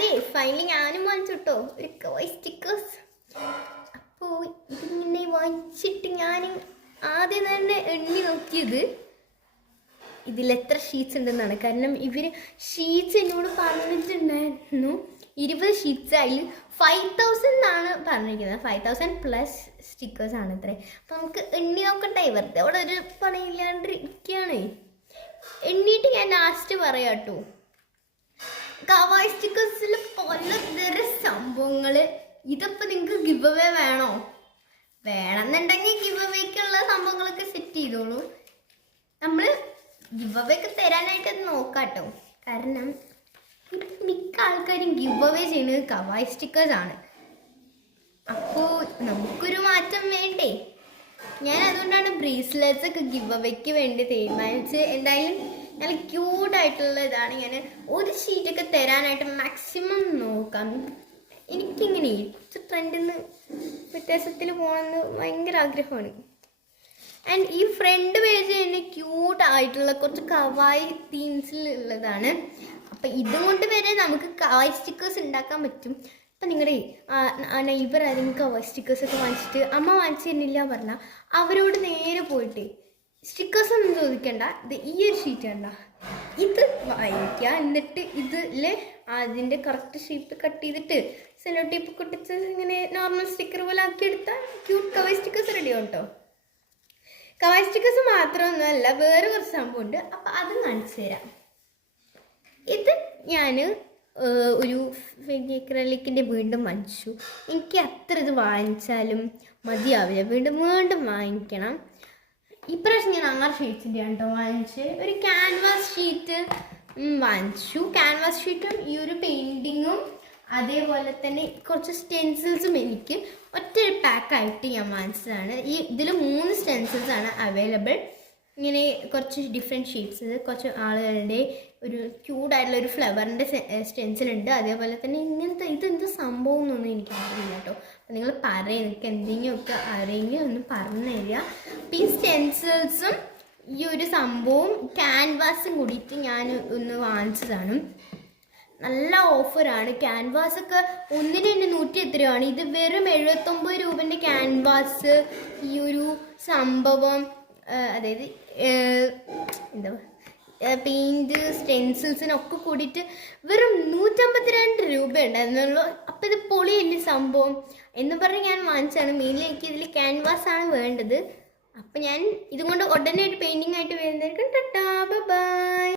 അതെ ഫൈനലി ഞാനും വാങ്ങിച്ചു കേട്ടോ ഒരു കവായ് സ്റ്റിക്കേഴ്സ്. അപ്പോൾ ഇതിങ്ങനെ വാങ്ങിച്ചിട്ട് ഞാൻ ആദ്യം തന്നെ എണ്ണി നോക്കിയത് ഇതിലെത്ര ഷീറ്റ്സ് ഉണ്ടെന്നാണ്. കാരണം ഇവർ ഷീറ്റ്സ് എന്നോട് പറഞ്ഞിട്ടുണ്ടായിരുന്നു 20 ഷീറ്റ്സ്, അതിൽ 5000 എന്നാണ് പറഞ്ഞിരിക്കുന്നത്. 5000 പ്ലസ് സ്റ്റിക്കേഴ്സ് ആണ് ഇത്രേ. അപ്പം നമുക്ക് എണ്ണി നോക്കട്ടെ, വെറുതെ അവിടെ ഒരു പണിയില്ലാണ്ടിരിക്കുകയാണ്. എണ്ണീട്ട് ഞാൻ ലാസ്റ്റ് പറയാം കേട്ടോ. കവായ് സ്റ്റിക്കേഴ്സിൽ പലതരം സംഭവങ്ങൾ. ഇതിപ്പോൾ നിങ്ങൾക്ക് ഗിവ് അവേ വേണോ? വേണമെന്നുണ്ടെങ്കിൽ ഗിവ് അവേക്കുള്ള സംഭവങ്ങളൊക്കെ സെറ്റ് ചെയ്തോളൂ. നമ്മൾ ഗിവ് അവേ ഒക്കെ തരാനായിട്ട് നോക്കാം കേട്ടോ. കാരണം മിക്ക ആൾക്കാരും ഗിവ് അവേ ചെയ്യുന്നത് കവായ് സ്റ്റിക്കേഴ്സ് ആണ്. അപ്പോൾ നമുക്കൊരു മാറ്റം വേണ്ടേ? ഞാൻ അതുകൊണ്ടാണ് ബ്രേസ്ലെറ്റ്സ് ഒക്കെ ഗിവ് അവേക്ക് വേണ്ടി തീരുമാനിച്ച്. എന്തായാലും നല്ല ക്യൂട്ടായിട്ടുള്ള ഇതാണ്. ഞാൻ ഒരു ഷീറ്റൊക്കെ തരാനായിട്ട് മാക്സിമം നോക്കാം. എനിക്കിങ്ങനെ ട്രെൻഡിൽ നിന്ന് വ്യത്യാസത്തിൽ പോകണമെന്ന് ഭയങ്കര ആഗ്രഹമാണ്. ആൻഡ് ഈ ഫ്രണ്ട് പേജ് തന്നെ ക്യൂട്ടായിട്ടുള്ള കുറച്ച് കവായ് തീംസിലുള്ളതാണ്. അപ്പം ഇതുകൊണ്ട് വരെ നമുക്ക് കവായ് സ്റ്റിക്കേഴ്സ് ഉണ്ടാക്കാൻ പറ്റും. അപ്പം നിങ്ങളുടെ നൈബർ ആരെങ്കിലും കവായ് സ്റ്റിക്കേഴ്സൊക്കെ വാങ്ങിച്ചിട്ട് അമ്മ വാങ്ങിച്ചു തരുന്നില്ല പറഞ്ഞാൽ അവരോട് നേരെ പോയിട്ട് സ്റ്റിക്കേഴ്സ് ഒന്നും ചോദിക്കണ്ട, ഇത് ഈ ഒരു ഷീറ്റ് കണ്ട, ഇത് വാങ്ങിക്കുക. എന്നിട്ട് ഇതിൽ അതിൻ്റെ കറക്റ്റ് ഷേപ്പ് കട്ട് ചെയ്തിട്ട് സെല്ലോ ടേപ്പ് കൊട്ടിച്ച് ഇങ്ങനെ നോർമൽ സ്റ്റിക്കർ പോലെ ആക്കിയെടുത്താൽ ക്യൂട്ട് കവായ് സ്റ്റിക്കേഴ്സ് റെഡി ആവും കേട്ടോ. കവായ് സ്റ്റിക്കേഴ്സ് മാത്രമൊന്നുമല്ല, വേറെ കുറച്ച് സംഭവമുണ്ട്. അപ്പം അത് കാണിച്ചു തരാം. ഇത് ഞാൻ ഒരു ഫെവിക്രിലിക്കിൻ്റെ വീണ്ടും വാങ്ങിച്ചു. എനിക്ക് അത്ര ഇത് വാങ്ങിച്ചാലും മതിയാവില്ല, വീണ്ടും വീണ്ടും വാങ്ങിക്കണം. ഇപ്രാവശ്യം ഞാൻ 6 ഷീറ്റ്സിൻ്റെ ആണ് കേട്ടോ വാങ്ങിച്ച്. ഒരു ക്യാൻവാസ് ഷീറ്റ് വാങ്ങിച്ചു. ക്യാൻവാസ് ഷീറ്റും ഈ ഒരു പെയിൻറ്റിങ്ങും അതേപോലെ തന്നെ കുറച്ച് സ്റ്റെൻസിൽസും എനിക്ക് ഒറ്റൊരു പാക്കായിട്ട് ഞാൻ വാങ്ങിച്ചതാണ്. ഇതിൽ 3 സ്റ്റെൻസിൽസ് ആണ് അവൈലബിൾ. ഇങ്ങനെ കുറച്ച് ഡിഫറെൻറ്റ് ഷീറ്റ്സ്, കുറച്ച് ആളുകളുടെ ഒരു ക്യൂട്ടായിട്ടുള്ള ഒരു ഫ്ലവറിൻ്റെ സ്റ്റെൻസിലുണ്ട്. അതേപോലെ തന്നെ ഇങ്ങനത്തെ ഇതെന്ത് സംഭവം എന്നൊന്നും എനിക്ക് അറിയില്ല കേട്ടോ. അപ്പം നിങ്ങൾ പറയും, നിങ്ങൾക്ക് എന്തെങ്കിലുമൊക്കെ അറിയെങ്കിൽ ഒന്ന് പറഞ്ഞു തരിക. അപ്പം ഈ സ്റ്റെൻസിൽസും ഈ ഒരു സംഭവവും ക്യാൻവാസും കൂടിയിട്ട് ഞാൻ ഒന്ന് വാങ്ങിച്ചതാണ്. നല്ല ഓഫറാണ്. ക്യാൻവാസൊക്കെ ഒന്നിന് തന്നെ 100 എത്രയാണ്. ഇത് വെറും 79 രൂപൻ്റെ ക്യാൻവാസ്. ഈ ഒരു സംഭവം അതായത് എന്താ പെയിൻറ്റ് സ്റ്റെൻസിൽസിനൊക്കെ കൂടിയിട്ട് വെറും 152 രൂപ ഉണ്ടായിരുന്നുള്ളൂ. അപ്പം ഇത് പൊളിയല്ലേ സംഭവം എന്ന് പറഞ്ഞ് ഞാൻ വാങ്ങിച്ചാണ്. മെയിൻലി എനിക്ക് ഇതിൽ ക്യാൻവാസാണ് വേണ്ടത്. അപ്പം ഞാൻ ഇതുകൊണ്ട് ഉടനെ ഒരു പെയിൻറ്റിങ് ആയിട്ട് വരുന്നതായിരിക്കും. Tata bye.